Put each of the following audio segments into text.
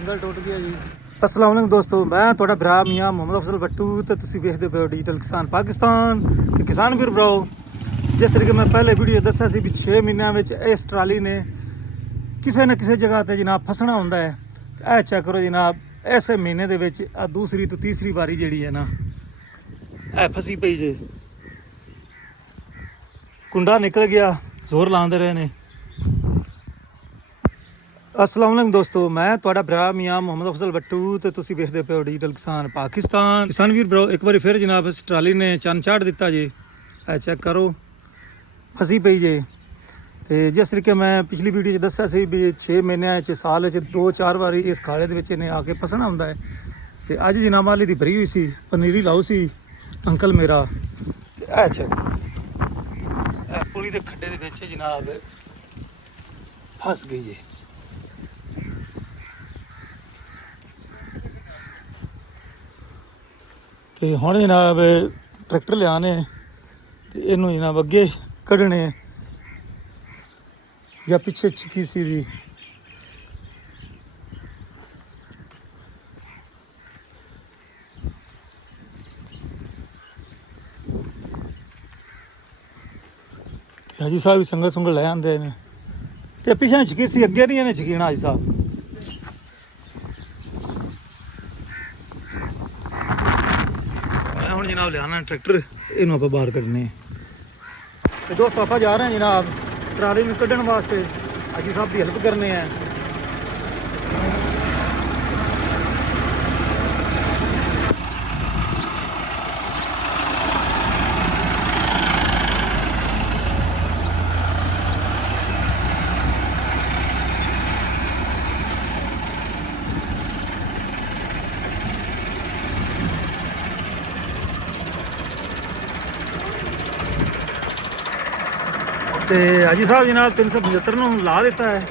ਸੰਗਲ ਟੁੱਟ ਗਿਆ ਜੀ। अस्सलाम वालेकुम दोस्तों, मैं ਤੁਹਾਡਾ ਭਰਾ ਮੀਆਂ ਮੁਹੰਮਦ ਅਫਜ਼ਲ ਬੱਟੂ ਤੇ ਤੁਸੀਂ ਵੇਖਦੇ ਪਏ ਹੋ ਡਿਜੀਟਲ ਕਿਸਾਨ ਪਾਕਿਸਤਾਨ ਤੇ ਕਿਸਾਨ ਵੀਰ ਭਰਾਓ। ਜਿਸ ਤਰੀਕੇ ਮੈਂ ਪਹਿਲੇ ਵੀਡੀਓ ਦੱਸਿਆ ਸੀ ਵੀ 6 ਮਹੀਨਿਆਂ ਵਿੱਚ ਇਸ ਟਰਾਲੀ ਨੇ ਕਿਸੇ ਨਾ ਕਿਸੇ ਜਗ੍ਹਾ ਤੇ ਜਨਾਬ ਫਸਣਾ ਹੁੰਦਾ ਹੈ। ਇਹ ਚੈੱਕ ਕਰੋ ਜਨਾਬ, ਇਸੇ ਮਹੀਨੇ ਦੇ ਵਿੱਚ ਆ ਦੂਸਰੀ ਤੋਂ ਤੀਸਰੀ ਵਾਰੀ ਜਿਹੜੀ ਹੈ ਨਾ ਇਹ ਫਸੀ ਪਈ ਜੇ। ਕੁੰਡਾ ਨਿਕਲ ਗਿਆ, ਜ਼ੋਰ ਲਾਉਂਦੇ ਰਹੇ ਨੇ। अस्सलाम वालेकुम दोस्तों, मैं ਤੁਹਾਡਾ ਭਰਾ ਮੀਆਂ ਮੁਹੰਮਦ ਅਫਜ਼ਲ ਬੱਟੂ ਤੇ ਤੁਸੀਂ ਵੇਖਦੇ ਪਏ ਹੋ ਡਿਜੀਟਲ ਕਿਸਾਨ ਪਾਕਿਸਤਾਨ। ਕਿਸਾਨ ਵੀਰ ਭਰਾਓ, ਇੱਕ ਵਾਰੀ ਫਿਰ ਜਨਾਬ ਇਸ ਟਰਾਲੀ ਨੇ ਚੰਨ ਚਾੜ ਦਿੱਤਾ ਜੀ। ਇਹ ਚੈੱਕ ਕਰੋ, ਫਸੀ ਪਈ ਜੇ। ਤੇ ਜਿਸ ਤਰੀਕੇ ਮੈਂ ਪਿਛਲੀ ਵੀਡੀਓ 'ਚ ਦੱਸਿਆ ਸੀ ਵੀ 6 ਮਹੀਨਿਆਂ 'ਚ ਸਾਲ 'ਚ 2-4 ਵਾਰੀ ਇਸ ਖਾਲੇ ਦੇ ਵਿੱਚ ਇਹਨੇ ਆ ਕੇ ਫਸਣਾ ਹੁੰਦਾ ਹੈ। ਤੇ ਅੱਜ ਜਨਾਬ ਵਾਲੀ ਦੀ ਭਰੀ ਹੋਈ ਸੀ, ਪਨੀਰੀ ਲਾਓ ਸੀ ਅੰਕਲ ਮੇਰਾ। ਤੇ ਇਹ ਚੈੱਕ, ਇਹ ਪੁਲੀ ਦੇ ਖੱਡੇ ਦੇ ਵਿੱਚ ਜਨਾਬ ਫਸ ਗਈ ਜੇ। ਤੇ ਹੁਣ ਜਨਾਬ ਟਰੈਕਟਰ ਲਿਆਣੇ ਤੇ ਇਹਨੂੰ ਜਨਾਬ ਅੱਗੇ ਕੱਢਣੇ ਜਾਂ ਪਿੱਛੇ ਚਿੱਕੀ ਸੀ ਦੀ। ਹਾਜੀ ਸਾਹਿਬ ਵੀ ਸੰਗਲ ਸੁੰਗਲ ਲੈ ਆਉਂਦੇ ਨੇ ਤੇ ਪਿੱਛੇ ਚਿੱਕੀ ਸੀ, ਅੱਗੇ ਨਹੀਂ ਇਹਨੇ ਚਿਕੀਣਾ ਹਾਜੀ ਸਾਹਿਬ। ਹੁਣ ਜਨਾਬ ਲਿਆਣਾ ਟਰੈਕਟਰ, ਇਹਨੂੰ ਆਪਾਂ ਬਾਹਰ ਕੱਢਣੇ। ਤੇ ਦੋਸਤੋ ਆਪਾਂ ਜਾ ਰਹੇ ਹਾਂ ਜਨਾਬ ਟਰਾਲੀ ਨੂੰ ਕੱਢਣ ਵਾਸਤੇ, ਹਾਜੀ ਸਾਹਿਬ ਦੀ ਹੈਲਪ ਕਰਨੇ ਆ। ਤੇ ਹਾਜੀ ਸਾਹਿਬ ਜਨਾਬ 375 ਨੂੰ ਲਾ ਦਿੱਤਾ ਹੈ,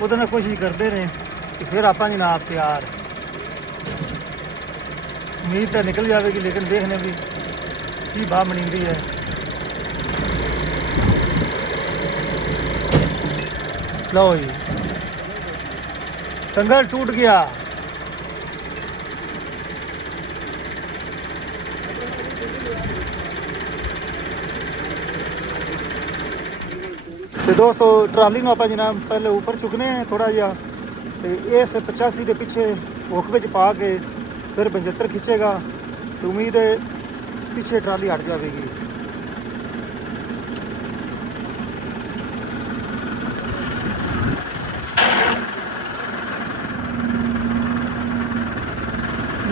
ਉਹਦੇ ਨਾਲ ਕੋਸ਼ਿਸ਼ ਕਰਦੇ ਨੇ ਕਿ ਫਿਰ ਆਪਾਂ ਜਨਾਬ ਤਿਆਰ। ਉਮੀਦ ਤਾਂ ਨਿਕਲ ਜਾਵੇਗੀ, ਲੇਕਿਨ ਦੇਖਨੇ ਵੀ ਕੀ ਬਾਹ ਬਣੀਂਦੀ ਹੈ। ਲਓ ਜੀ, ਸੰਗਲ ਟूट गया। ਤੇ ਦੋਸਤੋ ਟਰਾਲੀ ਨੂੰ ਆਪਾਂ ਜਨਾਬ ਪਹਿਲੇ ਉੱਪਰ ਚੁੱਕਨੇ ਆ ਥੋੜਾ ਜਿਹਾ, ਤੇ ਇਸ 85 ਦੇ ਪਿੱਛੇ ਹੁੱਕ ਵਿੱਚ ਪਾ ਕੇ ਫਿਰ 75 ਖਿੱਚੇਗਾ ਤੇ ਉਮੀਦ ਹੈ ਪਿੱਛੇ ਟਰਾਲੀ ਹਟ ਜਾਵੇਗੀ।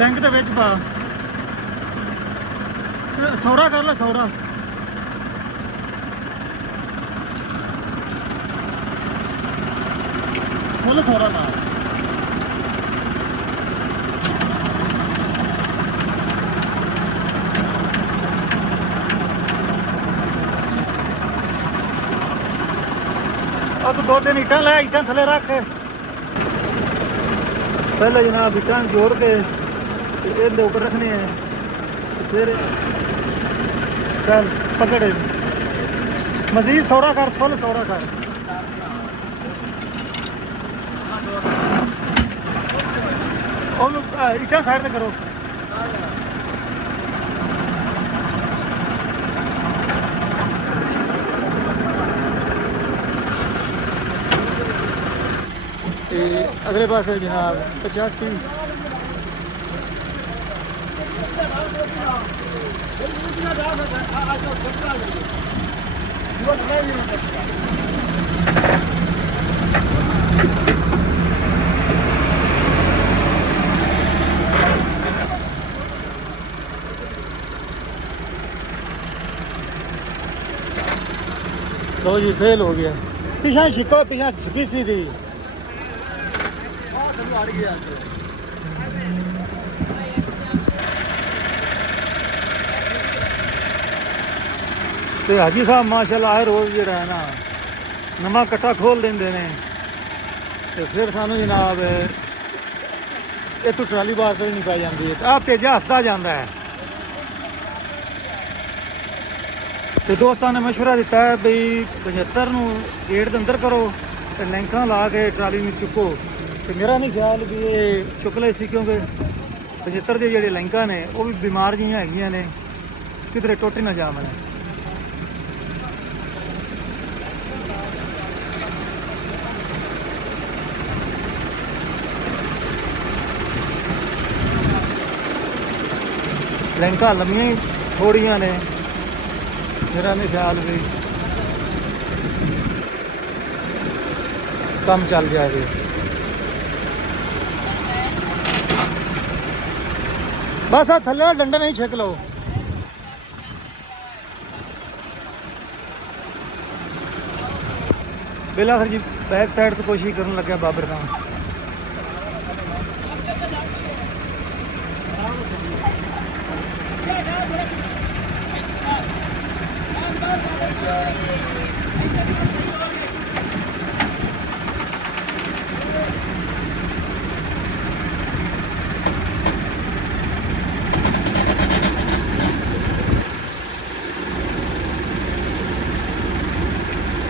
ਲਿੰਕ ਦੇ ਵਿੱਚ ਪਾ, ਸੌੜਾ ਕਰ ਲੈ, ਸੌੜਾ। ਫੁੱਲ ਸੌੜਾ ਪਾ। ਉਹ ਤੂੰ 2-3 ਇੱਟਾਂ ਲੈ, ਇੱਟਾਂ ਥੱਲੇ ਰੱਖ। ਪਹਿਲਾਂ ਜਨਾਬ ਇੱਟਾਂ ਜੋੜ ਕੇ ਤੇ ਇਹਦੇ ਉੱਪਰ ਰੱਖਣੇ ਆ, ਫਿਰ ਚੱਲ ਪਕੜ ਮਜ਼ੀਦ ਸੌੜਾ ਕਰ, ਫੁੱਲ ਸੌੜਾ ਕਰ। ਉਹਨੂੰ ਇੱਟਾਂ ਸਾਈਡ ਤੇ ਕਰੋ। ਤੇ ਅਗਲੇ ਪਾਸੇ ਜਨਾਬ 85। लो जी, फेल हो गया। पीछा छिको, पीछा छिकी सी थी। ਤੇ ਹਾਜੀ ਸਾਹਿਬ ਮਾਸ਼ਾਅੱਲਾ ਹਰ ਰੋਜ਼ ਜਿਹੜਾ ਹੈ ਨਾ ਨਵਾਂ ਕੱਟਾ ਖੋਲ ਦਿੰਦੇ ਨੇ ਤੇ ਫਿਰ ਸਾਨੂੰ ਜਨਾਬ ਇੱਥੋਂ ਟਰਾਲੀ ਬਾਹਰ ਤੋਂ ਹੀ ਨਹੀਂ ਪਾਈ ਜਾਂਦੀ ਹੈ। ਆਹ ਤੇਜਾ ਹੱਸਦਾ ਜਾਂਦਾ ਹੈ। ਤੇ ਦੋਸਤਾਂ ਨੇ ਮਸ਼ਵਰਾ ਦਿੱਤਾ ਹੈ ਵੀ 75 ਨੂੰ ਗੇਟ ਦੇ ਅੰਦਰ ਕਰੋ ਤੇ ਲਿੰਕਾਂ ਲਾ ਕੇ ਟਰਾਲੀ ਨੂੰ ਚੁੱਕੋ ਤੇ ਮੇਰਾ ਨਹੀਂ ਖਿਆਲ ਵੀ ਇਹ ਚੁੱਕ ਲਏ ਸੀ, ਕਿਉਂਕਿ 75 ਦੇ ਜਿਹੜੇ ਲਿੰਕਾਂ ਨੇ ਉਹ ਵੀ ਬਿਮਾਰ ਜਿਹੀਆਂ ਹੈਗੀਆਂ ਨੇ, ਕਿਧਰੇ ਟੁੱਟ ਨਾ ਜਾਵਣ। ਲਿੰਕਾਂ ਲੰਮੀਆਂ ਹੀ ਥੋੜੀਆਂ ਨੇ, ਮੇਰਾ ਨਹੀਂ ਖਿਆਲ ਵੀ ਕੰਮ ਚੱਲ ਜਾਵੇ। ਬਸ ਆ ਥੱਲੇ ਡੰਡਾ ਨਹੀਂ ਛਕ ਲਓ। ਪਹਿਲਾਂ ਫਿਰ ਜੀ ਬੈਕ ਸਾਈਡ ਤੋਂ ਕੋਸ਼ਿਸ਼ ਕਰਨ ਲੱਗਿਆ ਬਾਬਰ ਦਾ।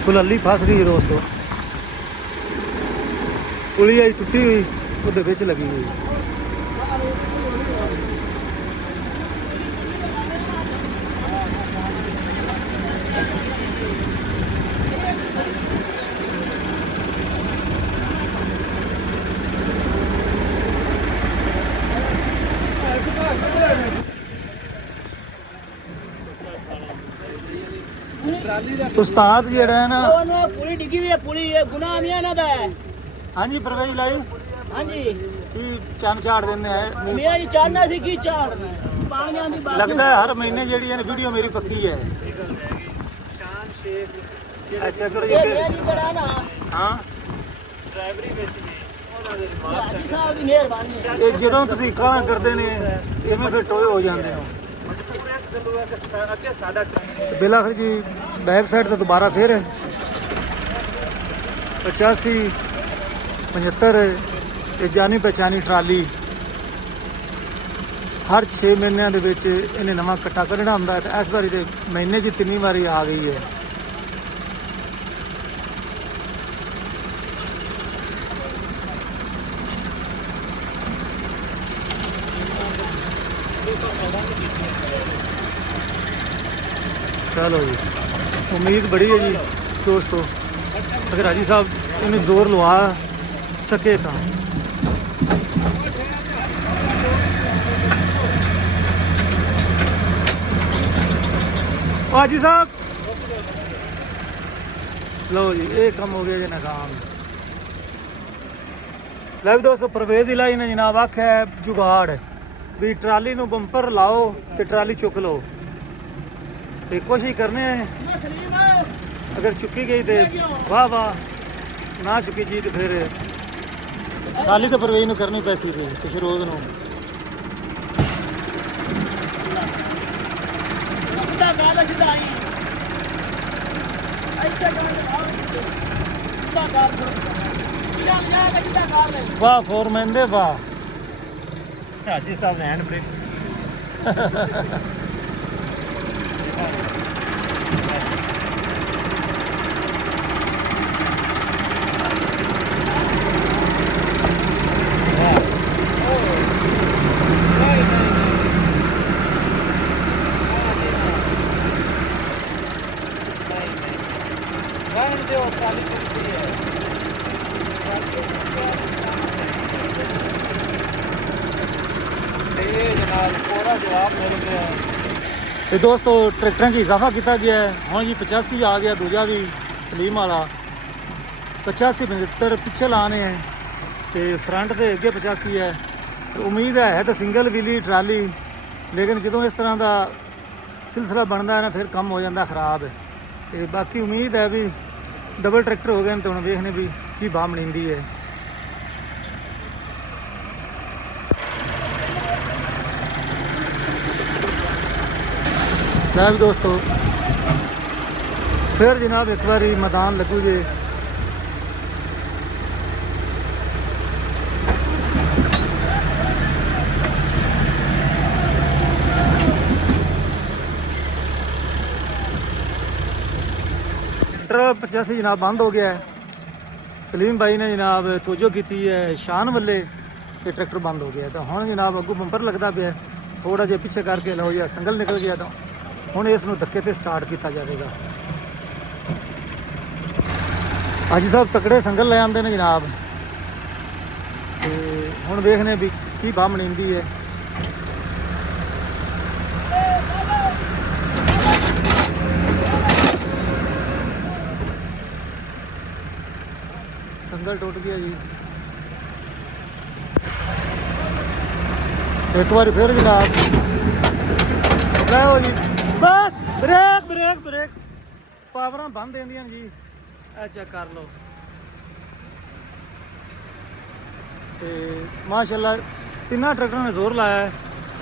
ਕੁਲੱਲੀ ਫਸ ਗਈ ਦੋਸਤੋ, ਪੁਲੀ ਆਈ ਟੁੱਟੀ ਹੋਈ ਉਹਦੇ ਵਿੱਚ ਲੱਗੀ ਹੋਈ। ਉਸਤਾਦ ਜਿਹੜਾ ਹੈ ਨਾ, ਉਹ ਪੁਲੀ ਡਿੱਗੀ ਵੀ ਹੈ, ਪੁਲੀ ਇਹ ਗੁਨਾਹ ਨਹੀਂ ਇਹਨਾਂ ਦਾ ਹੈ। ਹਾਂਜੀ ਪਰਵੇਜ਼ ਲਾਈ ਹਾਂਜੀ ਕੀ ਚੰਨ ਝਾੜ ਦਿੰਦੇ ਆ। ਮੈਂ ਜੀ ਚਾਹਨਾ ਸੀ ਕੀ ਝਾੜਨਾ ਪਾਣੀਆਂ ਦੀ ਬਾਤ ਲੱਗਦਾ ਹੈ ਹਰ ਮਹੀਨੇ ਜਿਹੜੀ ਇਹ ਵੀਡੀਓ ਮੇਰੀ ਪੱਕੀ ਹੈ। ਅੱਛਾ ਕਰੋ ਜੀ ਇਹ ਅੱਗੇ। ਨਹੀਂ ਕਰਾ ਨਾ ਹਾਂ ਡਰਾਈਵਰੀ ਵਿੱਚ ਵੀ ਉਹਨਾਂ ਦੇ ਹਾਜੀ ਸਾਹਿਬ ਦੀ ਮਿਹਰਬਾਨੀ ਹੈ। ਇਹ ਜਦੋਂ ਤੁਸੀਂ ਕਾਲਾਂ ਕਰਦੇ ਨੇ ਇਵੇਂ ਫਿਰ ਟੋਏ ਹੋ ਜਾਂਦੇ ਹੋ। ਬਿਲਾ ਫਿਰ ਜੀ ਬੈਕ ਸਾਈਡ ਤੋਂ ਦੁਬਾਰਾ ਫਿਰ 85 75 ਇਹ ਜਾਣੀ ਪਛਾਣੀ ਟਰਾਲੀ ਹਰ 6 ਮਹੀਨਿਆਂ ਦੇ ਵਿੱਚ ਇਹਨੇ ਨਵਾਂ ਕੱਟਾ ਕੱਢਣਾ ਹੁੰਦਾ ਹੈ। ਤੇ ਇਸ ਵਾਰੀ ਤੇ ਮਹੀਨੇ 'ਚ 3 ਵਾਰੀ ਆ ਗਈ ਹੈ। चलो जी, उम्मीद बड़ी है जी दोस्तों, अगर हाजी साहब इन्हें जोर लवा सके तो। हाजी साहब लो जी, ये कम हो गया जी नाकाम। लै भी दोस्तों परवेज इलाही ने जनाब आख्या है जुगाड़ भी ट्राली नूं बंपर लाओ तो ट्राली चुक लो। तो कोशिश करने अगर चुकी गई तो वाह वाह, ना चुकी जी तो फिर ट्राली तो परवेज नूं करनी पैसी थी कशरोज नूं। वाह फोरमैन दे वाह, हाजी साहब ने हैंड ब्रेक ਤੇ ਦੋਸਤੋ ਟਰੈਕਟਰਾਂ 'ਚ ਇਜ਼ਾਫਾ ਕੀਤਾ ਗਿਆ ਹੈ। ਹੁਣ ਜੀ 85 ਆ ਗਿਆ, ਦੂਜਾ ਵੀ ਸਲੀਮ ਵਾਲਾ 85 75 ਪਿੱਛੇ ਲਾਣੇ ਹੈ ਤੇ ਫਰੰਟ ਦੇ ਅੱਗੇ 85 ਹੈ। ਤੇ ਉਮੀਦ ਹੈ ਤਾਂ ਸਿੰਗਲ ਵੀਲੀ ਟਰਾਲੀ, ਲੇਕਿਨ ਜਦੋਂ ਇਸ ਤਰ੍ਹਾਂ ਦਾ ਸਿਲਸਿਲਾ ਬਣਦਾ ਹੈ ਨਾ ਫਿਰ ਕੰਮ ਹੋ ਜਾਂਦਾ ਖਰਾਬ। ਤੇ ਬਾਕੀ ਉਮੀਦ ਹੈ ਵੀ ਡਬਲ ਟਰੈਕਟਰ ਹੋ ਗਏ ਨੇ, ਤੇ ਹੁਣ ਵੇਖਣੇ ਵੀ ਕੀ ਬਾਹ ਬਣੀਂਦੀ ਹੈ। ਲੈ ਵੀ ਦੋਸਤੋ फिर जनाब एक बार मैदान लगू जे। ट्रैक्टर 85 जनाब बंद हो गया है, ਸਲੀਮ ਭਾਈ ਨੇ ਜਨਾਬ ਤੋਜੋ ਕੀਤੀ ਹੈ ਸ਼ਾਨ ਵੱਲੇ ਤੇ ਟਰੈਕਟਰ ਬੰਦ ਹੋ ਗਿਆ ਤਾਂ ਹੁਣ ਜਨਾਬ ਅੱਗੋਂ ਬੰਪਰ ਲੱਗਦਾ ਪਿਆ ਥੋੜਾ ਜਿਹਾ ਪਿੱਛੇ ਕਰਕੇ ਲਓ ਜੀ ਸੰਗਲ ਨਿਕਲ ਗਿਆ ਤਾਂ ਹੁਣ ਇਸ ਨੂੰ ਧੱਕੇ ਤੇ ਸਟਾਰਟ ਕੀਤਾ ਜਾਵੇਗਾ। ਹਾਜੀ ਸਾਹਿਬ ਤਕੜੇ ਸੰਗਲ ਲੈ ਆਉਂਦੇ ਨੇ ਜਨਾਬ ਤੇ ਹੁਣ ਵੇਖਨੇ ਵੀ ਕੀ ਬਾਹ ਬਣੀਂਦੀ ਹੈ। ਸੰਗਲ ਟੁੱਟ ਗਿਆ ਜੀ ਇੱਕ ਵਾਰੀ ਫਿਰ ਜਨਾਬ ਲਓ ਜੀ ਬਸ ਬ੍ਰੇਕ ਬ੍ਰੇਕ ਬ੍ਰੇਕ ਪਾਵਰਾਂ ਬੰਦ ਦਿੰਦੀਆਂ ਨੇ ਜੀ ਇਹ ਚੈੱਕ ਕਰ ਲਓ ਤੇ ਮਾਸ਼ਾਅੱਲਾ ਤਿੰਨਾਂ ਟਰੈਕਟਰਾਂ ਨੇ ਜ਼ੋਰ ਲਾਇਆ ਹੈ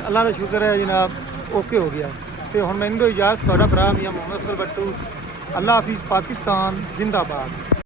ਅੱਲਾ ਦਾ ਸ਼ੁਕਰ ਹੈ ਜਨਾਬ ਓਕੇ ਹੋ ਗਿਆ ਤੇ ਹੁਣ ਮੈਨੂੰ ਦਿਓ ਇਜਾਜ਼ਤ ਤੁਹਾਡਾ ਭਰਾ ਮੀਆਂ ਮੁਹੰਮਦ ਅਫਜ਼ਲ ਬੱਟੂ ਅੱਲਾ ਹਾਫਿਜ਼ ਪਾਕਿਸਤਾਨ ਜ਼ਿੰਦਾਬਾਦ।